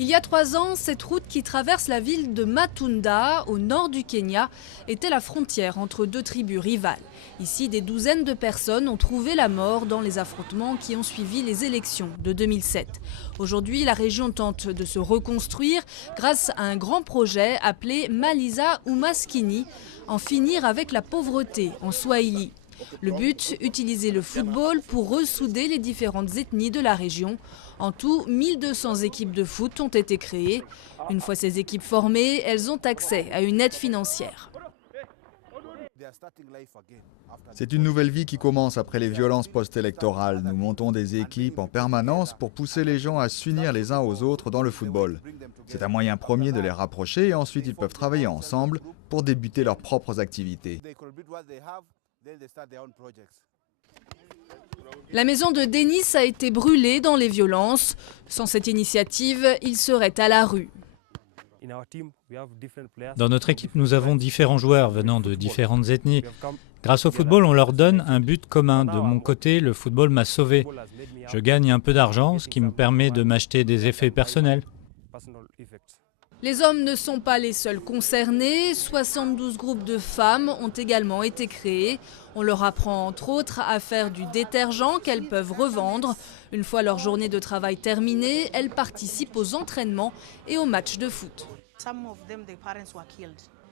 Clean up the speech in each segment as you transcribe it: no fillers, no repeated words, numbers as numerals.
Il y a 3 ans, cette route qui traverse la ville de Matunda, au nord du Kenya, était la frontière entre 2 tribus rivales. Ici, des douzaines de personnes ont trouvé la mort dans les affrontements qui ont suivi les élections de 2007. Aujourd'hui, la région tente de se reconstruire grâce à un grand projet appelé Maliza Umaskini, en finir avec la pauvreté en Swahili. Le but, utiliser le football pour ressouder les différentes ethnies de la région. En tout, 1200 équipes de foot ont été créées. Une fois ces équipes formées, elles ont accès à une aide financière. C'est une nouvelle vie qui commence après les violences post-électorales. Nous montons des équipes en permanence pour pousser les gens à s'unir les uns aux autres dans le football. C'est un moyen premier de les rapprocher et ensuite ils peuvent travailler ensemble pour débuter leurs propres activités. La maison de Denis a été brûlée dans les violences. Sans cette initiative, il serait à la rue. Dans notre équipe, nous avons différents joueurs venant de différentes ethnies. Grâce au football, on leur donne un but commun. De mon côté, le football m'a sauvé. Je gagne un peu d'argent, ce qui me permet de m'acheter des effets personnels. Les hommes ne sont pas les seuls concernés. 72 groupes de femmes ont également été créés. On leur apprend entre autres à faire du détergent qu'elles peuvent revendre. Une fois leur journée de travail terminée, elles participent aux entraînements et aux matchs de foot.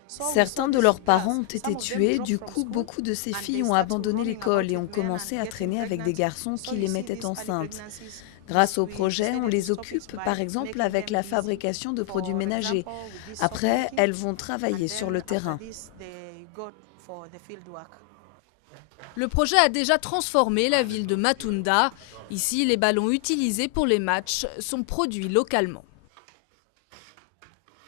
Certains de leurs parents ont été tués, du coup beaucoup de ces filles ont abandonné l'école et ont commencé à traîner avec des garçons qui les mettaient enceintes. Grâce au projet, on les occupe par exemple avec la fabrication de produits ménagers. Après, elles vont travailler sur le terrain. Le projet a déjà transformé la ville de Matunda. Ici, les ballons utilisés pour les matchs sont produits localement.